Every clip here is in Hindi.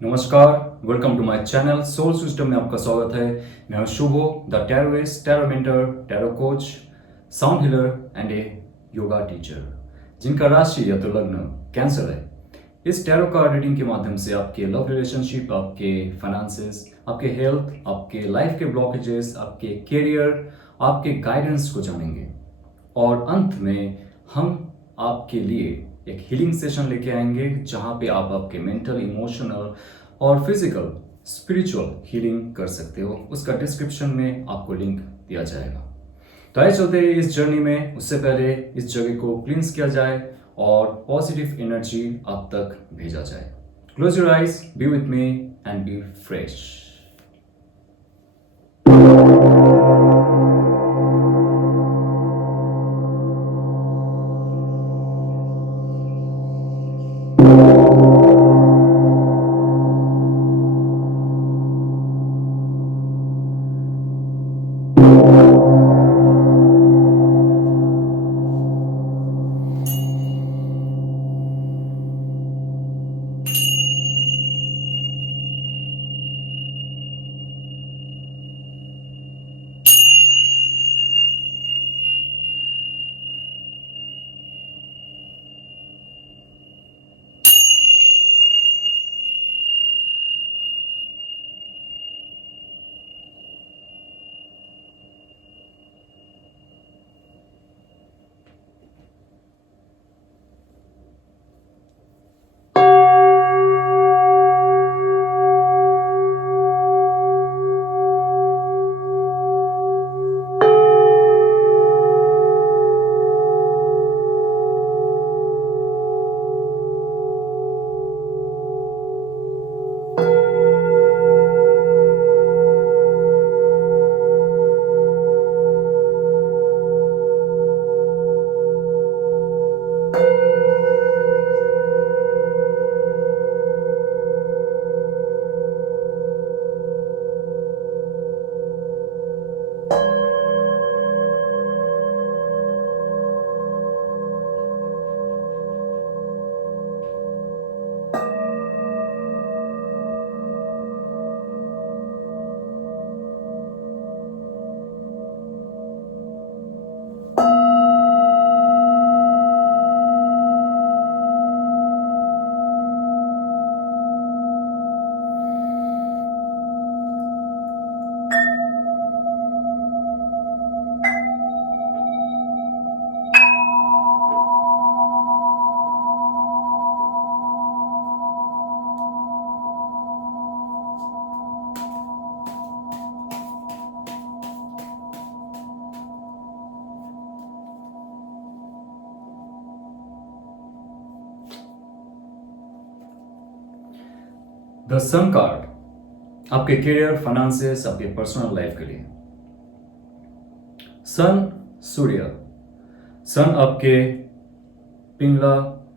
नमस्कार, welcome to my channel soul system में आपका स्वागत है। मैं हूं Shubho, the tarotist, tarot mentor, tarot coach, sound healer and a yoga teacher, जिनका राशि या तो लग्न कैंसर है। इस टैरो कार्ड रीडिंग के माध्यम से आपके लव रिलेशनशिप, आपके फाइनेंसेस, आपके हेल्थ, आपके लाइफ के ब्लॉकेजेस, आपके करियर, आपके गाइडेंस को जानेंगे और अंत में हम आपके लिए एक हीलिंग सेशन लेके आएंगे जहां पे आप आपके मेंटल, इमोशनल और फिजिकल स्पिरिचुअल हीलिंग कर सकते हो। उसका डिस्क्रिप्शन में आपको लिंक दिया जाएगा। तो आइए चलते हैं इस जर्नी में। उससे पहले इस जगह को क्लींस किया जाए और पॉजिटिव एनर्जी आप तक भेजा जाए। Close your eyes, be with me and be fresh. The sun card आपके करियर, फाइनेंसेस, आपके पर्सनल लाइफ के लिए। सन, सूर्य। सन आपके पिंगला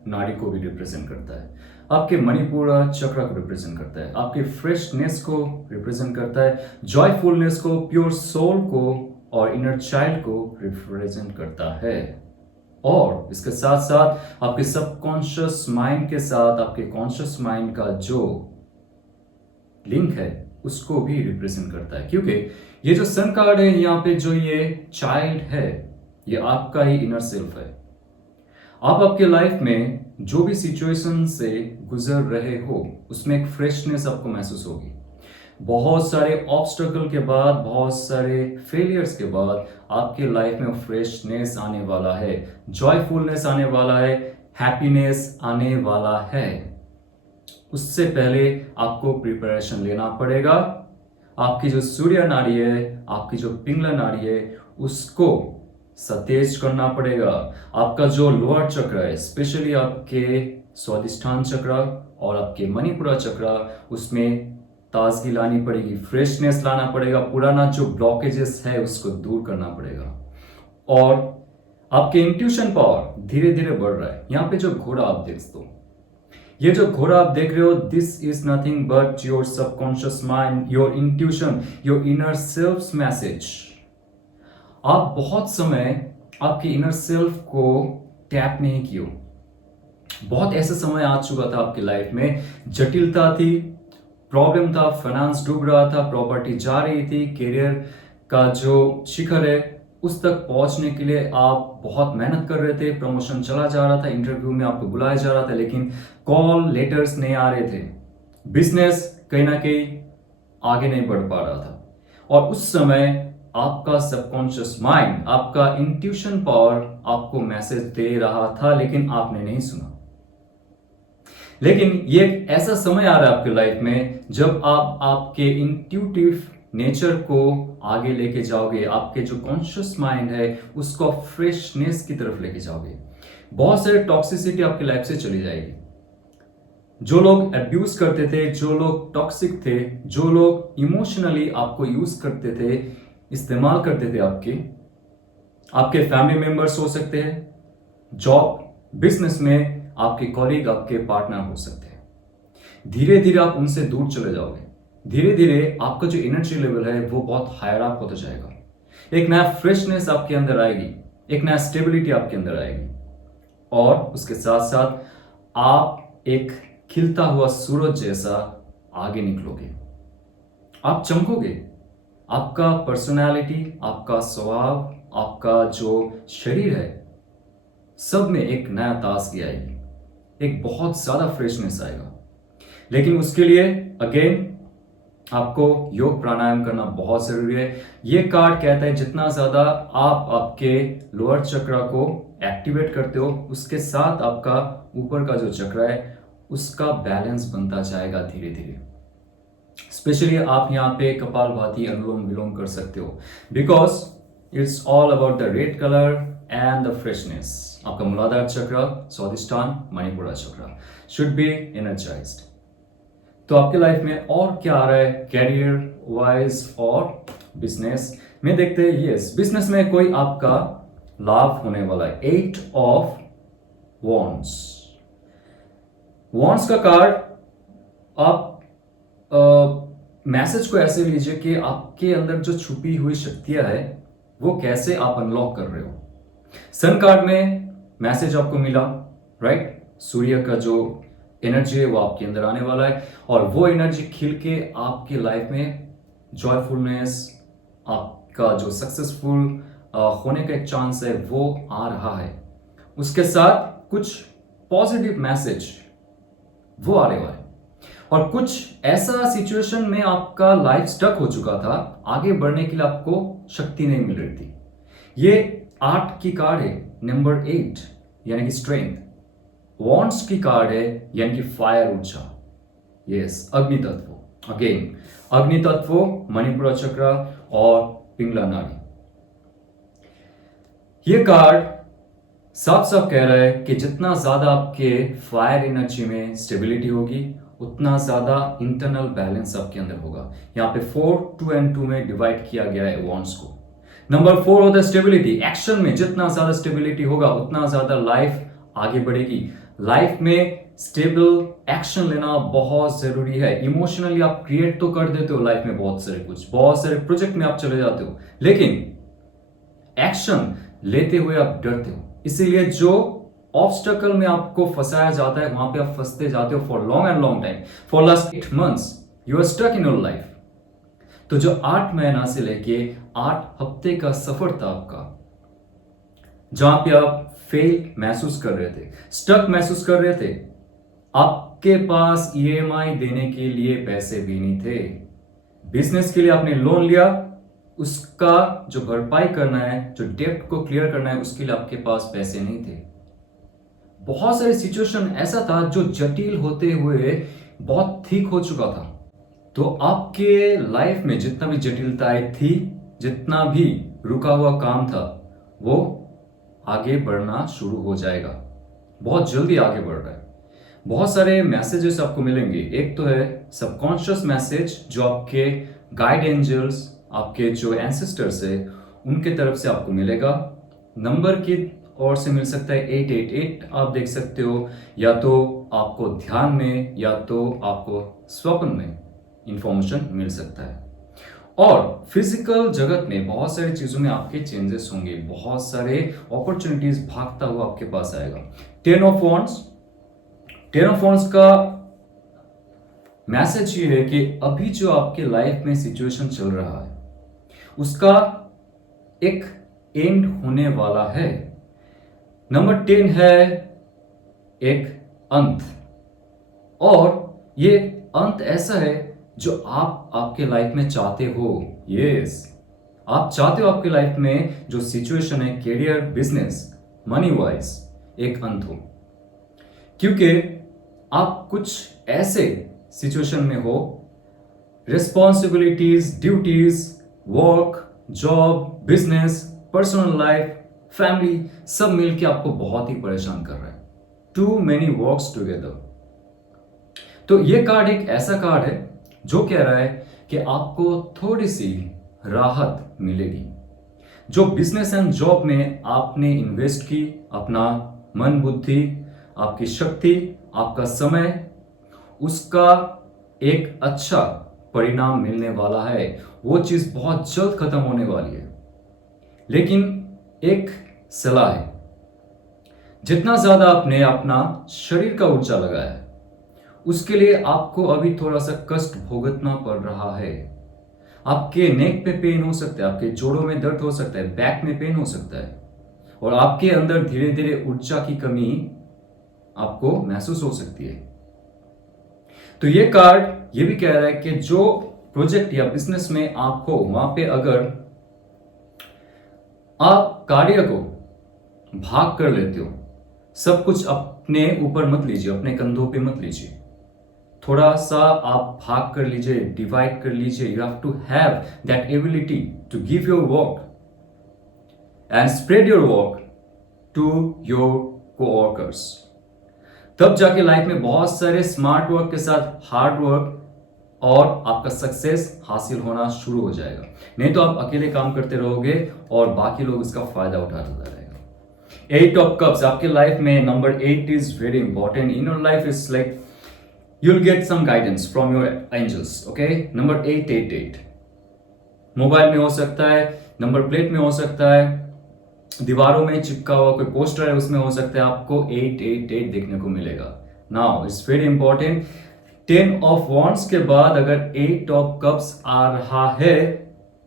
नाड़ी को भी रिप्रेजेंट करता है, आपके मणिपुरा चक्र को रिप्रेजेंट करता है, आपके फ्रेशनेस को रिप्रेजेंट करता है, जॉयफुलनेस को, प्योर सोल को और इनर चाइल्ड को रिप्रेजेंट करता है। और इसके साथ साथ आपके सबकॉन्शियस माइंड के साथ आपके कॉन्शियस माइंड का जो लिंक है उसको भी रिप्रेजेंट करता है, क्योंकि ये जो सन कार्ड है यहाँ पे जो ये चाइल्ड है ये आपका ही इनर सेल्फ है। आप आपके लाइफ में जो भी सिचुएशन से गुजर रहे हो उसमें एक फ्रेशनेस आपको महसूस होगी। बहुत सारे ऑब्स्टेकल के बाद, बहुत सारे फेलियर्स के बाद आपके लाइफ में फ्रेशनेस आने वाला है, जॉयफुलनेस आने वाला है, हैप्पीनेस आने वाला है। उससे पहले आपको प्रिपरेशन लेना पड़ेगा। आपकी जो सूर्य नाड़ी है, आपकी जो पिंगला नाड़ी है, उसको सतेज करना पड़ेगा। आपका जो लोअर चक्र है, स्पेशली आपके स्वादिष्ठान चक्र और आपके मणिपुरा चक्र, उसमें ताजगी लानी पड़ेगी, फ्रेशनेस लाना पड़ेगा। पुराना जो ब्लॉकेजेस है उसको दूर करना पड़ेगा। और आपके इंट्यूशन पावर धीरे धीरे बढ़ रहा है। यहाँ पे जो घोड़ा आप देख दो, ये जो घोड़ा आप देख रहे हो, this is nothing but your subconscious mind, your intuition, your inner self message. आप बहुत समय आपके इनर सेल्फ को टैप नहीं किए। बहुत ऐसा समय आ चुका था आपकी लाइफ में, जटिलता थी, प्रॉब्लम था, फाइनेंस डूब रहा था, प्रॉपर्टी जा रही थी, करियर का जो शिखर है उस तक पहुंचने के लिए आप बहुत मेहनत कर रहे थे, प्रमोशन चला जा रहा था, इंटरव्यू में आपको बुलाया जा रहा था, लेकिन कॉल लेटर्स नहीं आ रहे थे, बिजनेस कहीं ना कहीं आगे नहीं बढ़ पा रहा था। और उस समय आपका सबकॉन्शियस माइंड, आपका इंट्यूशन पावर आपको मैसेज दे रहा था, लेकिन आपने नहीं सुना। लेकिन ये एक ऐसा समय आ रहा है आपके लाइफ में जब आप आपके इंट्यूटिव नेचर को आगे लेके जाओगे, आपके जो कॉन्शियस माइंड है उसको फ्रेशनेस की तरफ लेके जाओगे। बहुत सारे टॉक्सिसिटी आपकी लाइफ से चली जाएगी। जो लोग अब्यूज करते थे, जो लोग टॉक्सिक थे, जो लोग इमोशनली आपको यूज करते थे, इस्तेमाल करते थे, आपके फैमिली मेंबर्स हो सकते हैं, जॉब बिजनेस में आपके कॉलीग, आपके पार्टनर हो सकते हैं। धीरे धीरे आप उनसे दूर चले जाओगे, धीरे धीरे आपका जो एनर्जी लेवल है वो बहुत हायर अप होता जाएगा। एक नया फ्रेशनेस आपके अंदर आएगी, एक नया स्टेबिलिटी आपके अंदर आएगी, और उसके साथ साथ आप एक खिलता हुआ सूरज जैसा आगे निकलोगे, आप चमकोगे। आपका पर्सनालिटी, आपका स्वभाव, आपका जो शरीर है, सब में एक नया ताजगी आएगी, एक बहुत ज्यादा फ्रेशनेस आएगा। लेकिन उसके लिए अगेन आपको योग प्राणायाम करना बहुत जरूरी है। ये कार्ड कहता है जितना ज्यादा आप आपके लोअर चक्र को एक्टिवेट करते हो, उसके साथ आपका ऊपर का जो चक्र है उसका बैलेंस बनता जाएगा धीरे धीरे। स्पेशली आप यहाँ पे कपालभाति, अनुलोम विलोम कर सकते हो, because it's all about the red colour and the freshness. आपका मूलाधार चक्र, स्वादिष्ठान, मणिपुरा चक्र शुड बी एनर्जाइज्ड। तो आपके लाइफ में और क्या आ रहा है कैरियर वाइज और बिजनेस में? देखते हैं। यस, बिजनेस में कोई आपका लाभ होने वाला है। 8 ऑफ वॉन्ड्स। वॉन्ड्स का कार्ड, आप मैसेज को ऐसे लीजिए कि आपके अंदर जो छुपी हुई शक्तियां है वो कैसे आप अनलॉक कर रहे हो। सन कार्ड में मैसेज आपको मिला, राइट? सूर्य का जो एनर्जी है वो आपके अंदर आने वाला है, और वो एनर्जी खिल के आपके लाइफ में जॉयफुलनेस, आपका जो सक्सेसफुल होने का एक चांस है वो आ रहा है। उसके साथ कुछ पॉजिटिव मैसेज वो आने वाले, और कुछ ऐसा सिचुएशन में आपका लाइफ स्टक हो चुका था, आगे बढ़ने के लिए आपको शक्ति नहीं मिल रही थी। ये 8 की कार्ड है, नंबर 8 यानी कि स्ट्रेंथ। वॉन्ड्स की कार्ड है यानी कि फायर, ऊर्जा। यस, अग्नि तत्व। अगेन अग्नि तत्व, मणिपुरा चक्र और पिंगला नाड़ी। ये कार्ड साफ साफ कह रहा है कि जितना ज्यादा आपके फायर एनर्जी में स्टेबिलिटी होगी, उतना ज्यादा इंटरनल बैलेंस आपके अंदर होगा। यहाँ पे 4, 2 एंड 2 में डिवाइड किया गया है वॉन्ड्स को। नंबर 4 होता है स्टेबिलिटी। एक्शन में जितना ज्यादा स्टेबिलिटी होगा उतना ज्यादा लाइफ आगे बढ़ेगी। लाइफ में स्टेबल एक्शन लेना बहुत जरूरी है। इमोशनली आप क्रिएट तो कर देते हो लाइफ में बहुत सारे प्रोजेक्ट में आप चले जाते हो, लेकिन एक्शन लेते हुए आप डरते हो। इसीलिए जो ऑब्स्टकल में आपको फंसाया जाता है वहां पे आप फंसते जाते हो for long and long time. For last 8 months you are stuck in your life. तो जो 8 महीना से लेके 8 हफ्ते का सफर था आपका, जहां पे आप फेल महसूस कर रहे थे, स्टक महसूस कर रहे थे, आपके पास ईएमआई देने के लिए पैसे भी नहीं थे, बिजनेस के लिए आपने लोन लिया, उसका जो भरपाई करना है, जो डेब्ट को क्लियर करना है, उसके लिए आपके पास पैसे नहीं थे। बहुत सारे सिचुएशन ऐसा था जो जटिल होते हुए बहुत ठीक हो चुका था। तो आपके लाइफ में जितना भी जटिलताएं थी, जितना भी रुका हुआ काम था, वो आगे बढ़ना शुरू हो जाएगा। बहुत जल्दी आगे बढ़ रहा है। बहुत सारे मैसेजेस आपको मिलेंगे। एक तो है सबकॉन्शियस मैसेज जो आपके गाइड एंजल्स, आपके जो एंसेस्टर्स है, उनके तरफ से आपको मिलेगा। नंबर की ओर से मिल सकता है 888 आप देख सकते हो, या तो आपको ध्यान में या तो आपको स्वप्न में इंफॉर्मेशन मिल सकता है। और फिजिकल जगत में बहुत सारी चीजों में आपके चेंजेस होंगे, बहुत सारे अपॉर्चुनिटीज भागता हुआ आपके पास आएगा। 10 ऑफ वॉन्ड्स का मैसेज ये है कि अभी जो आपके लाइफ में सिचुएशन चल रहा है उसका एक एंड होने वाला है। नंबर 10 है एक अंत, और ये अंत ऐसा है जो आप आपके लाइफ में चाहते हो। यस, आप चाहते हो आपके लाइफ में जो सिचुएशन है कैरियर, बिजनेस, मनी वाइज, एक अंत हो, क्योंकि आप कुछ ऐसे सिचुएशन में हो, responsibilities, duties, work, job, business, personal life, family, सब मिलके आपको बहुत ही परेशान कर रहा है। Too many works together. तो ये कार्ड एक ऐसा कार्ड है जो कह रहा है कि आपको थोड़ी सी राहत मिलेगी। जो बिजनेस एंड जॉब में आपने इन्वेस्ट की अपना मन, बुद्धि, आपकी शक्ति, आपका समय, उसका एक अच्छा परिणाम मिलने वाला है। वो चीज बहुत जल्द खत्म होने वाली है। लेकिन एक सलाह है, जितना ज्यादा आपने अपना शरीर का ऊर्जा लगाया है उसके लिए आपको अभी थोड़ा सा कष्ट भुगतना पड़ रहा है। आपके नेक पे पेन हो सकता है, आपके जोड़ों में दर्द हो सकता है, बैक में पेन हो सकता है, और आपके अंदर धीरे धीरे ऊर्जा की कमी आपको महसूस हो सकती है। तो ये कार्ड ये भी कह रहा है कि जो प्रोजेक्ट या बिजनेस में आप हो वहां पे अगर आप कार्य को भाग कर लेते हो, सब कुछ अपने ऊपर मत लीजिए, अपने कंधों पे मत लीजिए, थोड़ा सा आप भाग कर लीजिए, डिवाइड कर लीजिए। You have to have that ability to give your work and spread your work to your coworkers. तब जाके लाइफ में बहुत सारे स्मार्ट वर्क के साथ हार्ड वर्क और आपका सक्सेस हासिल होना शुरू हो जाएगा। नहीं तो आप अकेले काम करते रहोगे और बाकी लोग इसका फायदा उठाते रहेगा। 8 ऑफ कप्स आपके लाइफ में, number 8 is very important in your life. Is like you'll get some guidance from your angels. Okay, number 888 mobile में हो सकता है, नंबर प्लेट में हो सकता है, दीवारों में चिपका हुआ कोई पोस्टर है उसमें हो सकता है, आपको 888 देखने को मिलेगा। Now it's very important. 10 of wands के बाद अगर 8 ऑफ कप्स आ रहा है,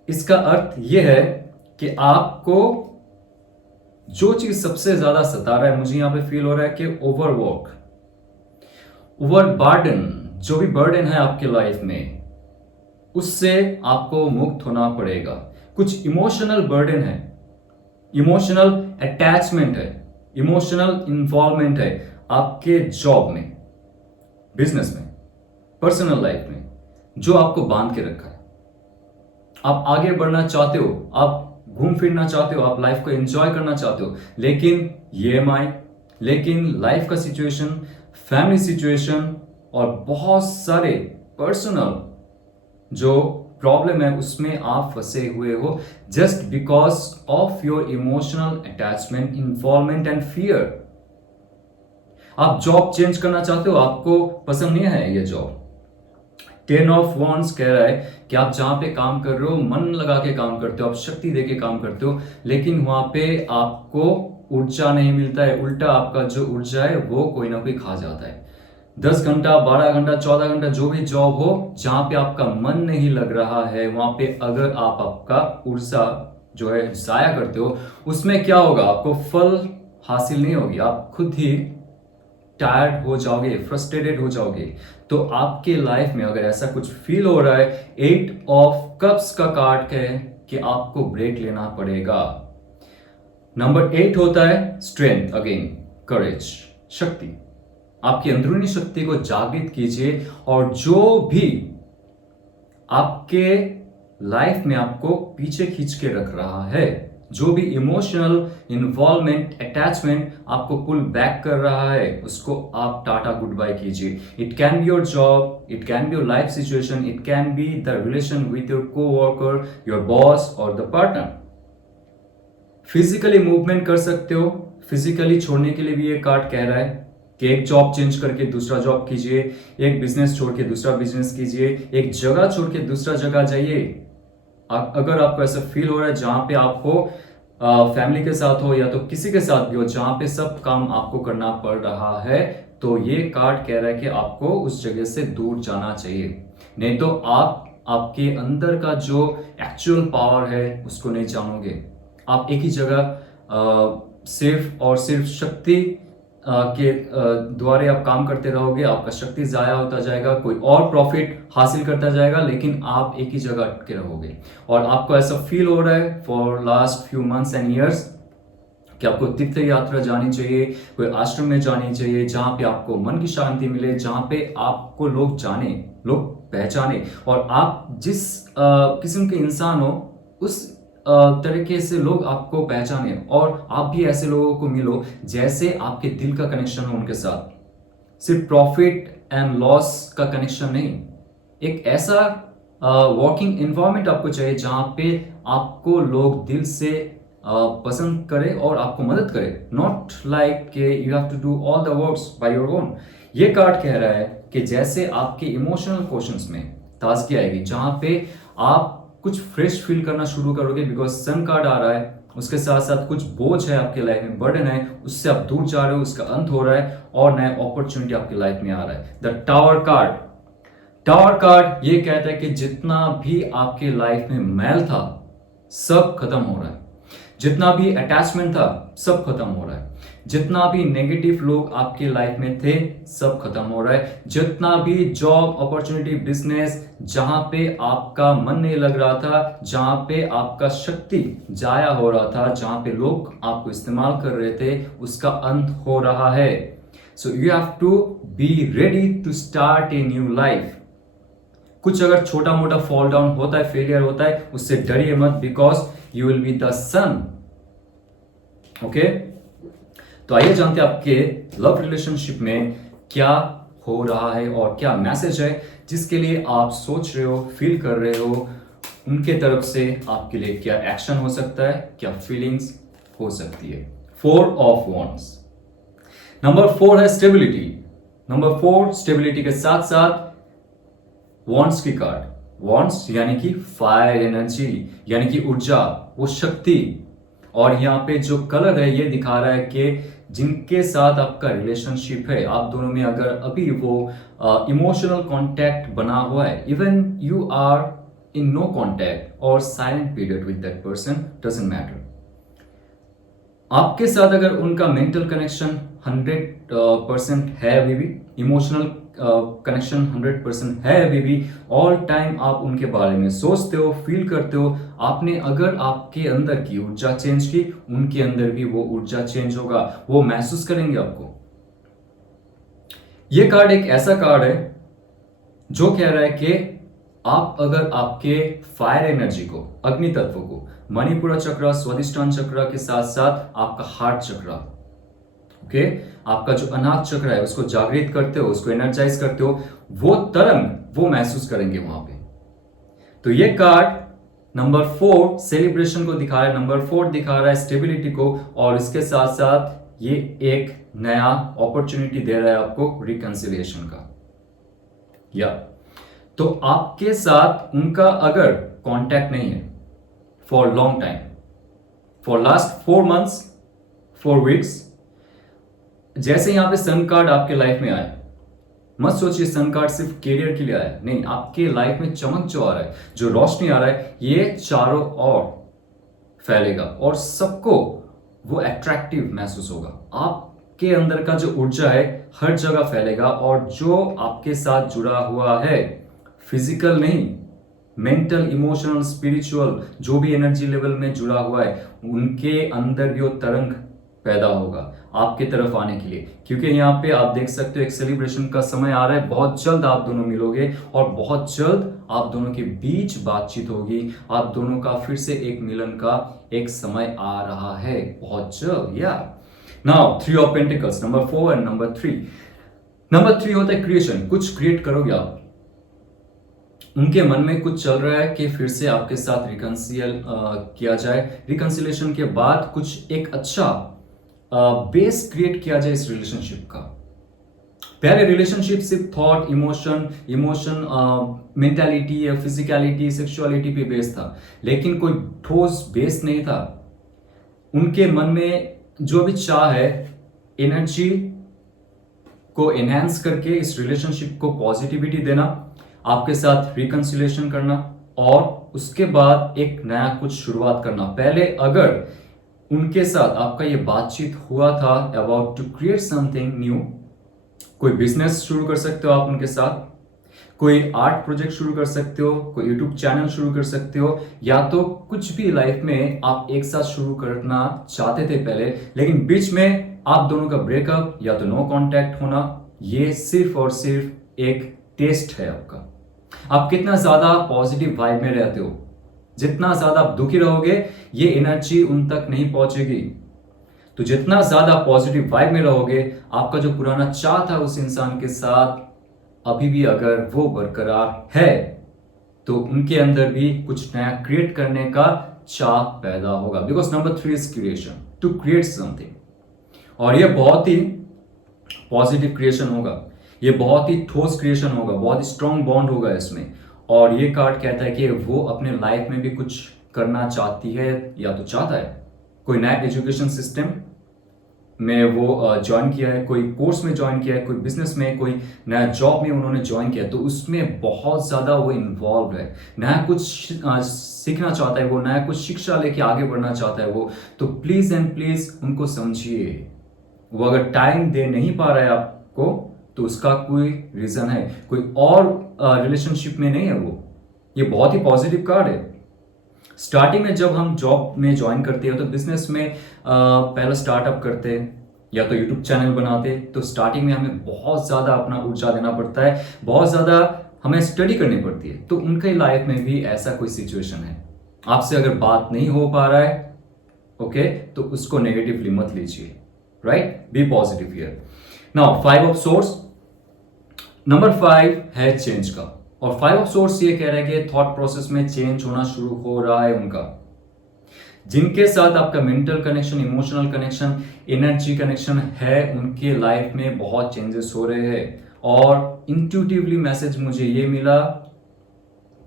इसका अर्थ यह है कि आपको जो चीज सबसे ज्यादा सता रहा है, मुझे यहां पे फील हो रहा है कि ओवरवर्क, ओवर बर्डन, जो भी बर्डन है आपके लाइफ में उससे आपको मुक्त होना पड़ेगा। कुछ इमोशनल बर्डन है, इमोशनल अटैचमेंट है, इमोशनल इन्वॉल्वमेंट है आपके जॉब में, बिजनेस में, पर्सनल लाइफ में, जो आपको बांध के रखा है। आप आगे बढ़ना चाहते हो, आप घूम फिरना चाहते हो, आप लाइफ को एंजॉय करना चाहते हो, लेकिन EMI, लेकिन लाइफ का सिचुएशन, फैमिली सिचुएशन और बहुत सारे पर्सनल जो प्रॉब्लम है उसमें आप फंसे हुए हो, just because of your emotional attachment, involvement and fear. आप जॉब चेंज करना चाहते हो, आपको पसंद नहीं है ये जॉब। 10 ऑफ वॉन्ड्स कह रहा है कि आप जहां पे काम कर रहे हो, मन लगा के काम करते हो, आप शक्ति दे के काम करते हो, लेकिन वहां पे आपको ऊर्जा नहीं मिलता है। उल्टा आपका जो ऊर्जा है वो कोई ना कोई खा जाता है। 10 घंटा, 12 घंटा, 14 घंटा जो भी जॉब हो, जहां पे आपका मन नहीं लग रहा है, वहां पे अगर आप आपका ऊर्जा जो है जाया करते हो, उसमें क्या होगा, आपको फल हासिल नहीं होगी, आप खुद ही टायर्ड हो जाओगे, फ्रस्ट्रेटेड हो जाओगे। तो आपके लाइफ में अगर ऐसा कुछ फील हो रहा है, 8 ऑफ कप्स का कार्ड है कि आपको ब्रेक लेना पड़ेगा। नंबर 8 होता है स्ट्रेंथ, अगेन करेज, शक्ति। आपकी अंदरूनी शक्ति को जागृत कीजिए, और जो भी आपके लाइफ में आपको पीछे खींच के रख रहा है, जो भी इमोशनल इन्वॉल्वमेंट, अटैचमेंट आपको पुल बैक कर रहा है, उसको आप टाटा गुड बाय कीजिए। It can be your job, it can be your life situation, it can be the relation with your co-worker, your boss और द पार्टनर। फिजिकली मूवमेंट कर सकते हो, फिजिकली छोड़ने के लिए भी ये कार्ड कह रहा है कि एक जॉब चेंज करके दूसरा जॉब कीजिए, एक बिजनेस छोड़ के दूसरा बिजनेस कीजिए, एक जगह छोड़ के दूसरा जगह जाइए। अगर आपको ऐसा फील हो रहा है जहां पे आपको फैमिली के साथ हो या तो किसी के साथ भी हो, जहां पे सब काम आपको करना पड़ रहा है, तो ये कार्ड कह रहा है कि आपको उस जगह से दूर जाना चाहिए, नहीं तो आप आपके अंदर का जो एक्चुअल पावर है उसको नहीं जानोगे। आप एक ही जगह सिर्फ और सिर्फ शक्ति के द्वारे आप काम करते रहोगे, आपका शक्ति जाया होता जाएगा, कोई और प्रॉफिट हासिल करता जाएगा, लेकिन आप एक ही जगह अटके रहोगे। और आपको ऐसा फील हो रहा है for last few months and years कि आपको तीर्थ यात्रा जानी चाहिए, कोई आश्रम में जानी चाहिए जहां पे आपको मन की शांति मिले, जहां पे आपको लोग जाने, लोग पहचाने, और आप जिस किस्म के इंसान हो उस तरीके से लोग आपको पहचाने, और आप भी ऐसे लोगों को मिलो जैसे आपके दिल का कनेक्शन हो उनके साथ। सिर्फ प्रॉफिट एंड लॉस का कनेक्शन नहीं, एक ऐसा वर्किंग एनवायरनमेंट आपको चाहिए जहां पे आपको लोग दिल से पसंद करे और आपको मदद करे, not like you have to do all the works by your own. ये कार्ड कह रहा है कि जैसे आपके इमोशनल क्वेश्चंस में ताजगी आएगी, जहां पे आप कुछ फ्रेश फील करना शुरू करोगे, बिकॉज सन कार्ड आ रहा है, उसके साथ साथ कुछ बोझ है आपके लाइफ में, बर्डन है, उससे आप दूर जा रहे हो, उसका अंत हो रहा है और नया अपॉर्चुनिटी आपकी लाइफ में आ रहा है। The tower card, tower card ये कहता है कि जितना भी आपके लाइफ में मैल था सब खत्म हो रहा है, जितना भी अटैचमेंट था सब खत्म हो रहा है, जितना भी नेगेटिव लोग आपके लाइफ में थे सब खत्म हो रहा है, जितना भी जॉब अपॉर्चुनिटी बिजनेस जहां पे आपका मन नहीं लग रहा था, जहां पे आपका शक्ति जाया हो रहा था, जहां पे लोग आपको इस्तेमाल कर रहे थे, उसका अंत हो रहा है। So you have to be ready to start a new life. कुछ अगर छोटा मोटा फॉल डाउन होता है, फेलियर होता है, उससे डरिए मत, because you will be the sun. Okay, तो आइए जानते हैं आपके लव रिलेशनशिप में क्या हो रहा है और क्या मैसेज है जिसके लिए आप सोच रहे हो, फील कर रहे हो, उनके तरफ से आपके लिए क्या एक्शन हो सकता है, क्या फीलिंग्स हो सकती है। 4 ऑफ वॉन्ड्स, नंबर 4 है स्टेबिलिटी। नंबर 4 स्टेबिलिटी के साथ साथ वॉन्ड्स की कार्ड, वॉन्ड्स यानी कि फायर एनर्जी, यानी कि ऊर्जा, वो शक्ति। और यहाँ पे जो कलर है ये दिखा रहा है कि जिनके साथ आपका रिलेशनशिप है, आप दोनों में अगर अभी वो इमोशनल कांटेक्ट बना हुआ है, even you are in no contact और silent period with that person, doesn't matter, आपके साथ अगर उनका मेंटल कनेक्शन 100% है अभी भी, इमोशनल कनेक्शन 100% है अभी भी, ऑल टाइम आप उनके बारे में सोचते हो, फील करते हो, आपने अगर आपके अंदर की ऊर्जा चेंज की, उनके अंदर भी वो ऊर्जा चेंज होगा, वो महसूस करेंगे आपको। ये कार्ड एक ऐसा कार्ड है जो कह रहा है कि आप अगर आपके फायर एनर्जी को, अग्नि तत्व को, मणिपुरा चक्र, स्वादिष्टान चक्र के साथ साथ आपका हार्ट चक्र, ओके, आपका जो अनाहत चक्र है उसको जागृत करते हो, उसको एनर्जाइज करते हो, वो तरंग वो महसूस करेंगे वहां पे। तो ये कार्ड नंबर 4 सेलिब्रेशन को दिखा रहा है, नंबर 4 दिखा रहा है स्टेबिलिटी को, और इसके साथ साथ ये एक नया अपॉर्चुनिटी दे रहा है आपको रिकंसिलिएशन का। या तो आपके साथ उनका अगर कांटेक्ट नहीं है for long time, for last 4 months 4 weeks, जैसे यहां पे सन कार्ड आपके लाइफ में आए, मत सोचिए सन कार्ड सिर्फ कैरियर के लिए आया, नहीं, आपके लाइफ में चमक जो आ रहा है, जो रोशनी आ रहा है, ये चारों ओर फैलेगा और सबको वो अट्रैक्टिव महसूस होगा। आपके अंदर का जो ऊर्जा है हर जगह फैलेगा, और जो आपके साथ जुड़ा हुआ है, फिजिकल नहीं, मेंटल, इमोशनल, स्पिरिचुअल, जो भी एनर्जी लेवल में जुड़ा हुआ है, उनके अंदर भी वो तरंग पैदा होगा आपके तरफ आने के लिए। क्योंकि यहाँ पे आप देख सकते हो एक सेलिब्रेशन का समय आ रहा है, बहुत जल्द आप दोनों मिलोगे और बहुत जल्द आप दोनों के बीच बातचीत होगी, आप दोनों का फिर से एक मिलन का एक समय आ रहा है बहुत जल्द। या now 3 of pentacles, number 4 and number 3। Number 3 होता है क्रिएशन, कुछ क्रिएट करोगे आप। उनके मन में कुछ चल रहा है कि फिर से आपके साथ रिकंसिल किया जाए, रिकंसिलेशन के बाद कुछ एक अच्छा बेस क्रिएट किया जाए इस रिलेशनशिप का। पहले रिलेशनशिप सिर्फ थॉट, इमोशन, मेंटालिटी या फिजिकलिटी, सेक्सुअलिटी पे बेस था, लेकिन कोई ठोस बेस नहीं था। उनके मन में जो भी चाह है, एनर्जी को एनहेंस करके इस रिलेशनशिप को पॉजिटिविटी देना, आपके साथ रिकंसिलेशन करना और उसके बाद एक नया कुछ शुरुआत करना। पहले अगर उनके साथ आपका ये बातचीत हुआ था about to create something new, कोई बिजनेस शुरू कर सकते हो आप उनके साथ, कोई आर्ट प्रोजेक्ट शुरू कर सकते हो, कोई यूट्यूब चैनल शुरू कर सकते हो, या तो कुछ भी लाइफ में आप एक साथ शुरू करना चाहते थे पहले, लेकिन बीच में आप दोनों का ब्रेकअप या तो नो कांटेक्ट होना, ये सिर्फ और सिर्फ एक टेस्ट है आपका। आप कितना ज्यादा पॉजिटिव वाइब में रहते हो, जितना ज्यादा आप दुखी रहोगे ये एनर्जी उन तक नहीं पहुंचेगी। तो जितना ज्यादा पॉजिटिव वाइब में रहोगे, आपका जो पुराना चाह था उस इंसान के साथ अभी भी अगर वो बरकरार है, तो उनके अंदर भी कुछ नया क्रिएट करने का चाह पैदा होगा। Because number 3 is creation, to create something, और ये बहुत ही पॉजिटिव क्रिएशन होगा, ये बहुत ही ठोस क्रिएशन होगा, बहुत ही स्ट्रॉन्ग बॉन्ड होगा इसमें। और ये कार्ड कहता है कि वो अपने लाइफ में भी कुछ करना चाहती है या तो चाहता है। कोई नया एजुकेशन सिस्टम में वो ज्वाइन किया है, कोई कोर्स में ज्वाइन किया है, कोई बिजनेस में, कोई नया जॉब में उन्होंने ज्वाइन किया है, तो उसमें बहुत ज़्यादा वो इन्वॉल्व है, नया कुछ सीखना चाहता है वो, नया कुछ शिक्षा लेके आगे बढ़ना चाहता है वो। तो प्लीज़ एंड प्लीज़ उनको समझिए। वो अगर टाइम दे नहीं पा रहा है आपको तो उसका कोई रीज़न है, कोई और रिलेशनशिप में नहीं है वो। ये बहुत ही पॉजिटिव कार्ड है। स्टार्टिंग में जब हम जॉब में ज्वाइन करते हैं तो बिजनेस में पहला स्टार्टअप करते या तो यूट्यूब चैनल बनाते, तो स्टार्टिंग में हमें बहुत ज़्यादा अपना ऊर्जा देना पड़ता है, बहुत ज़्यादा हमें स्टडी करनी पड़ती है। तो उनके लाइफ में भी ऐसा कोई सिचुएशन है, आपसे अगर बात नहीं हो पा रहा है, ओके, तो उसको नेगेटिवली मत लीजिए, right, be positive here. Now 5 of course, number 5 है चेंज का, और 5 ऑफ सोर्स ये कह रहा है कि थॉट प्रोसेस में चेंज होना शुरू हो रहा है उनका। जिनके साथ आपका mental connection, emotional connection, energy connection है, उनके लाइफ में बहुत चेंजेस हो रहे हैं। और इंट्यूटिवली मैसेज मुझे ये मिला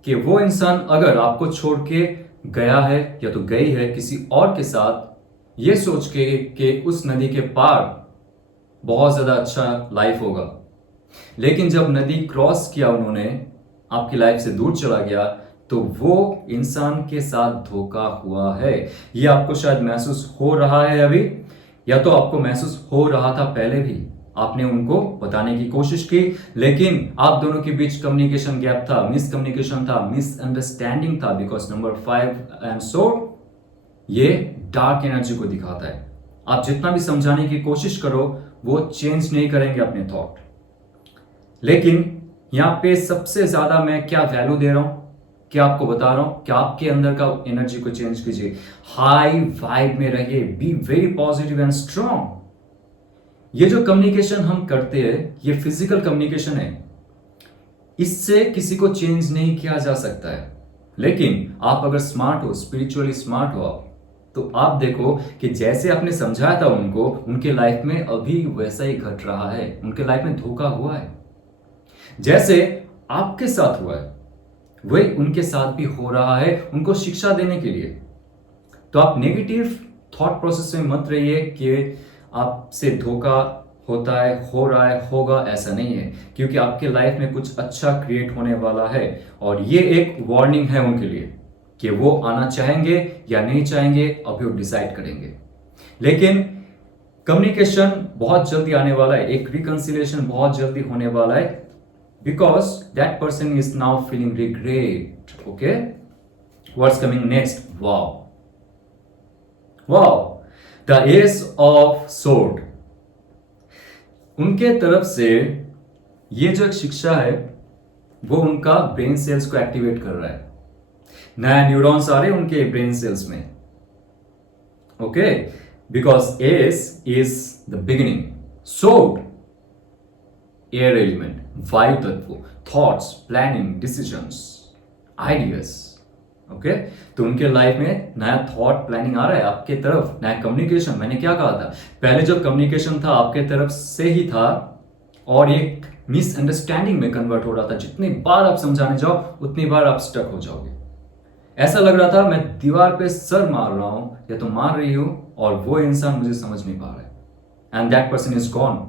कि वो इंसान अगर आपको छोड़ के गया है या तो गई है किसी और के साथ, ये सोच के कि उस नदी के पार बहुत ज्यादा अच्छा लाइफ होगा, लेकिन जब नदी क्रॉस किया उन्होंने, आपकी लाइफ से दूर चला गया, तो वो इंसान के साथ धोखा हुआ है। ये आपको शायद महसूस हो रहा है अभी, या तो आपको महसूस हो रहा था पहले भी। आपने उनको बताने की कोशिश की, लेकिन आप दोनों के बीच कम्युनिकेशन गैप था, मिसकम्युनिकेशन था, मिसअंडरस्टैंडिंग था। बिकॉज नंबर 5 एंड सोर्ड ये डार्क एनर्जी को दिखाता है। आप जितना भी समझाने की कोशिश करो, वो चेंज नहीं करेंगे अपने थॉट। लेकिन यहां पे सबसे ज्यादा मैं क्या वैल्यू दे रहा हूं, क्या आपको बता रहा हूं कि आपके अंदर का एनर्जी को चेंज कीजिए, हाई वाइब में रहिए, be very positive and strong. ये जो कम्युनिकेशन हम करते हैं, ये फिजिकल कम्युनिकेशन है, इससे किसी को चेंज नहीं किया जा सकता है। लेकिन आप अगर स्मार्ट हो, स्पिरिचुअली स्मार्ट हो आप, तो आप देखो कि जैसे आपने समझाया था उनको, उनके लाइफ में अभी वैसा ही घट रहा है, उनके लाइफ में धोखा हुआ है। जैसे आपके साथ हुआ है वही उनके साथ भी हो रहा है, उनको शिक्षा देने के लिए। तो आप नेगेटिव थॉट प्रोसेस में मत रहिए कि आपसे धोखा होता है, हो रहा है, होगा, ऐसा नहीं है, क्योंकि आपके लाइफ में कुछ अच्छा क्रिएट होने वाला है। और ये एक वार्निंग है उनके लिए कि वो आना चाहेंगे या नहीं चाहेंगे, अभी वो डिसाइड करेंगे। लेकिन कम्युनिकेशन बहुत जल्दी आने वाला है, एक रिकंसिलिएशन बहुत जल्दी होने वाला है, because that person is now feeling regret. Okay, what's coming next? Wow, the ace of sword, उनके तरफ से ये जो एक शिक्षा है वो उनका ब्रेन सेल्स को एक्टिवेट कर रहा है, नया न्यूरॉन्स आ रहे हैं उनके ब्रेन सेल्स में। Okay, because S is the beginning, sword air element, वायु तत्व, thoughts, planning, decisions, ideas. Okay, तो उनके लाइफ में नया थॉट प्लानिंग आ रहा है आपके तरफ, नया कम्युनिकेशन। मैंने क्या कहा था, पहले जो कम्युनिकेशन था आपके तरफ से ही था और एक मिसअंडरस्टैंडिंग में कन्वर्ट हो रहा था। जितनी बार आप समझाने जाओ उतनी बार आप स्टक हो जाओगे। ऐसा लग रहा था मैं दीवार पे सर मार रहा हूं या तो मार रही हूं और वो इंसान मुझे समझ नहीं पा रहा है, and that person is gone.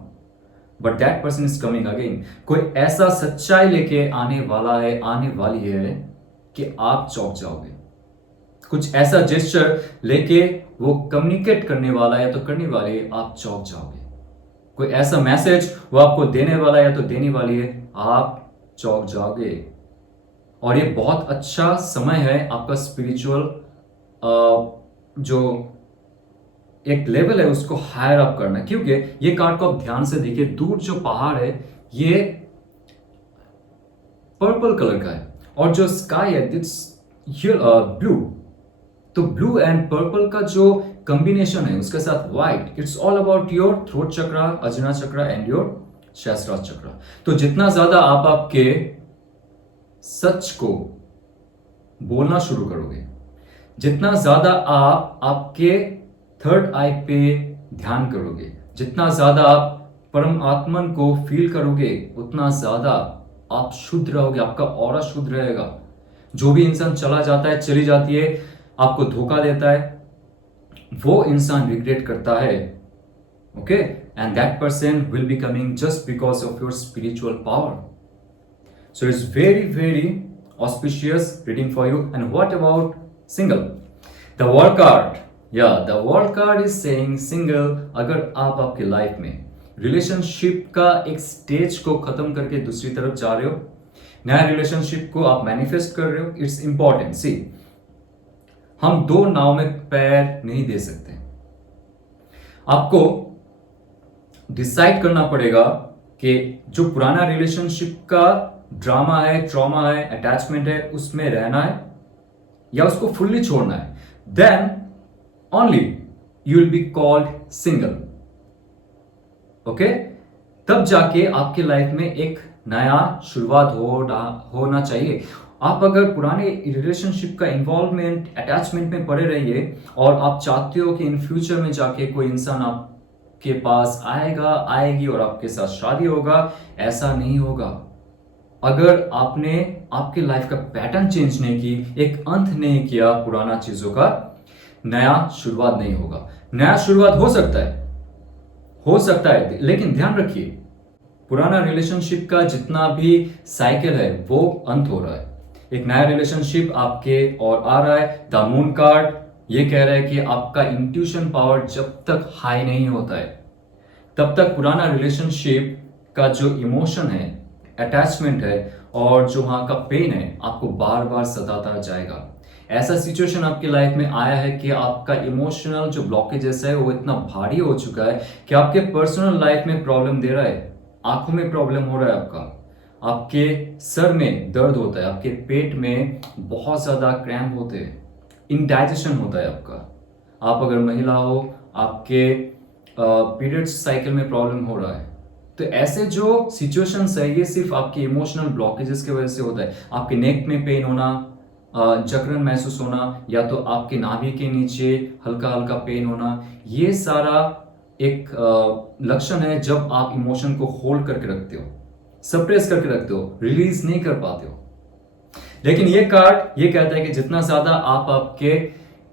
But that person is coming again. कोई ऐसा सच्चाई लेके आने वाला है, आने वाली है कि आप चौंक जाओगे। कुछ ऐसा जेस्चर लेके वो कम्युनिकेट करने वाला है या तो करने वाली है, आप चौंक जाओगे। कोई ऐसा मैसेज वो आपको देने वाला है या तो देने वाली है, आप चौंक जाओगे। और ये बहुत अच्छा समय है आपका स्पिरिचुअल जो एक लेवल है उसको हायर अप करना, क्योंकि ये कार्ड को आप ध्यान से देखिए, दूर जो पहाड़ है ये पर्पल कलर का है और जो स्काई है इट्स ब्लू। तो ब्लू एंड पर्पल का जो कॉम्बिनेशन है उसके साथ white, it's all about your throat chakra, Ajna chakra and your Sahasrara chakra. तो जितना ज्यादा आप आपके सच को बोलना शुरू करोगे, जितना ज्यादा आप आपके थर्ड आई पे ध्यान करोगे, जितना ज्यादा आप परम आत्मन को फील करोगे, उतना ज्यादा आप शुद्ध रहोगे, आपका ऑरा शुद्ध रहेगा। जो भी इंसान चला जाता है, चली जाती है, आपको धोखा देता है, वो इंसान रिग्रेट करता है, okay, and that person will be coming just because of your spiritual power. So it's very, very auspicious reading for you. And what about single? The world card. Yeah, the world card is saying single. अगर आप आपके लाइफ में रिलेशनशिप का एक स्टेज को खत्म करके दूसरी तरफ जा रहे हो, नया रिलेशनशिप को आप मैनिफेस्ट कर रहे हो, इट्स इंपॉर्टेंट। सी, हम दो नाव में पैर नहीं दे सकते। आपको डिसाइड करना पड़ेगा कि जो पुराना रिलेशनशिप का ड्रामा है, ट्रॉमा है, अटैचमेंट है, उसमें रहना है या उसको फुल्ली छोड़ना है। Then only you will be called single, okay. तब जाके आपके लाइफ में एक नया शुरुआत होना चाहिए। आप अगर पुराने रिलेशनशिप का इन्वॉल्वमेंट, अटैचमेंट में पड़े रहिए और आप चाहते हो कि इन फ्यूचर में जाके कोई इंसान आपके पास आएगा, आएगी और आपके साथ शादी होगा, ऐसा नहीं होगा। अगर आपने आपके लाइफ का पैटर्न चेंज नहीं की, एक अंत नहीं किया पुराना चीजों का, नया शुरुआत नहीं होगा। नया शुरुआत हो सकता है, लेकिन ध्यान रखिए, पुराना रिलेशनशिप का जितना भी साइकिल है वो अंत हो रहा है। एक नया रिलेशनशिप आपके और आ रहा है। द मून कार्ड ये कह रहा है कि आपका इंट्यूशन पावर जब तक हाई नहीं होता है, तब तक पुराना रिलेशनशिप का जो इमोशन है, अटैचमेंट है और जो वहां का पेन है, आपको बार बार सताता जाएगा। ऐसा सिचुएशन आपकी लाइफ में आया है कि आपका इमोशनल जो ब्लॉकेजेस है वो इतना भारी हो चुका है कि आपके पर्सनल लाइफ में प्रॉब्लम दे रहा है। आंखों में प्रॉब्लम हो रहा है, आपके सर में दर्द होता है, आपके पेट में बहुत ज्यादा क्रैम्प होते हैं, इनडाइजेशन होता है आपका। आप अगर महिला हो, आपके पीरियड्स साइकिल में प्रॉब्लम हो रहा है, तो ऐसे जो सिचुएशंस है ये सिर्फ आपके इमोशनल ब्लॉकेजेस की वजह से होता है। आपके नेक में पेन होना, जकड़न महसूस होना, या तो आपके नाभि के नीचे हल्का हल्का पेन होना, ये सारा एक लक्षण है जब आप इमोशन को होल्ड करके रखते हो, सप्रेस करके रखते हो, रिलीज नहीं कर पाते हो। लेकिन ये कार्ड ये कहता है कि जितना ज्यादा आप आपके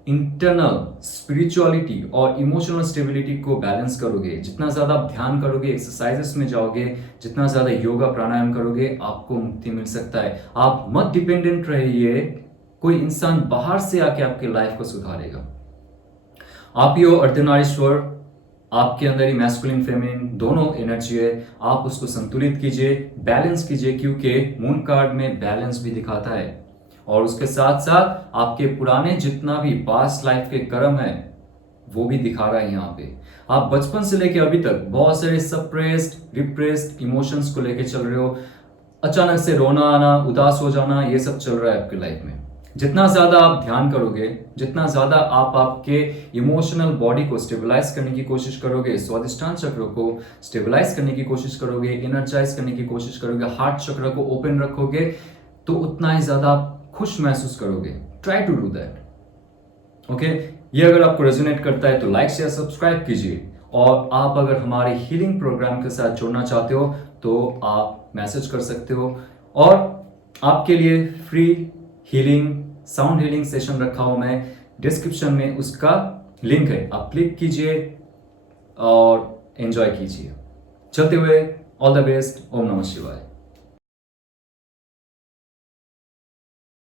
इंटरनल स्पिरिचुअलिटी और इमोशनल स्टेबिलिटी को बैलेंस करोगे, जितना ज्यादा आप ध्यान करोगे, एक्सरसाइजेस में जाओगे, जितना ज्यादा योगा प्राणायाम करोगे, आपको मुक्ति मिल सकता है। आप मत डिपेंडेंट रहिए, कोई इंसान बाहर से आके आपके लाइफ को सुधारेगा। आप ही हो अर्धनारीश्वर, आपके अंदर ही मैस्कुलिन फेमिनिन दोनों एनर्जी है। आप उसको संतुलित कीजिए, बैलेंस कीजिए, क्योंकि मून कार्ड में बैलेंस भी दिखाता है और उसके साथ साथ आपके पुराने जितना भी पास्ट लाइफ के कर्म है वो भी दिखा रहा है यहाँ पे। आप बचपन से लेके अभी तक बहुत सारे सप्रेस्ड, रिप्रेस्ड इमोशंस को लेके चल रहे हो। अचानक से रोना आना, उदास हो जाना, ये सब चल रहा है आपकी लाइफ में। जितना ज्यादा आप ध्यान करोगे, जितना ज्यादा आप आपके इमोशनल बॉडी को स्टेबलाइज करने की कोशिश करोगे, स्वादिष्टान चक्र को स्टेबलाइज करने की कोशिश करोगे, एनर्जाइज करने की कोशिश करोगे, हार्ट चक्र को ओपन रखोगे, तो उतना ही ज्यादा आप खुश महसूस करोगे। Try to do that, okay. ये अगर आपको रेजोनेट करता है तो लाइक शेयर सब्सक्राइब कीजिए, और आप अगर हमारे हीलिंग प्रोग्राम के साथ जुड़ना चाहते हो तो आप मैसेज कर सकते हो, और आपके लिए free healing, sound healing session रखा हूं मैं, डिस्क्रिप्शन में उसका लिंक है, आप क्लिक कीजिए और एंजॉय कीजिए। चलते हुए ऑल द बेस्ट, ओम नमः शिवाय।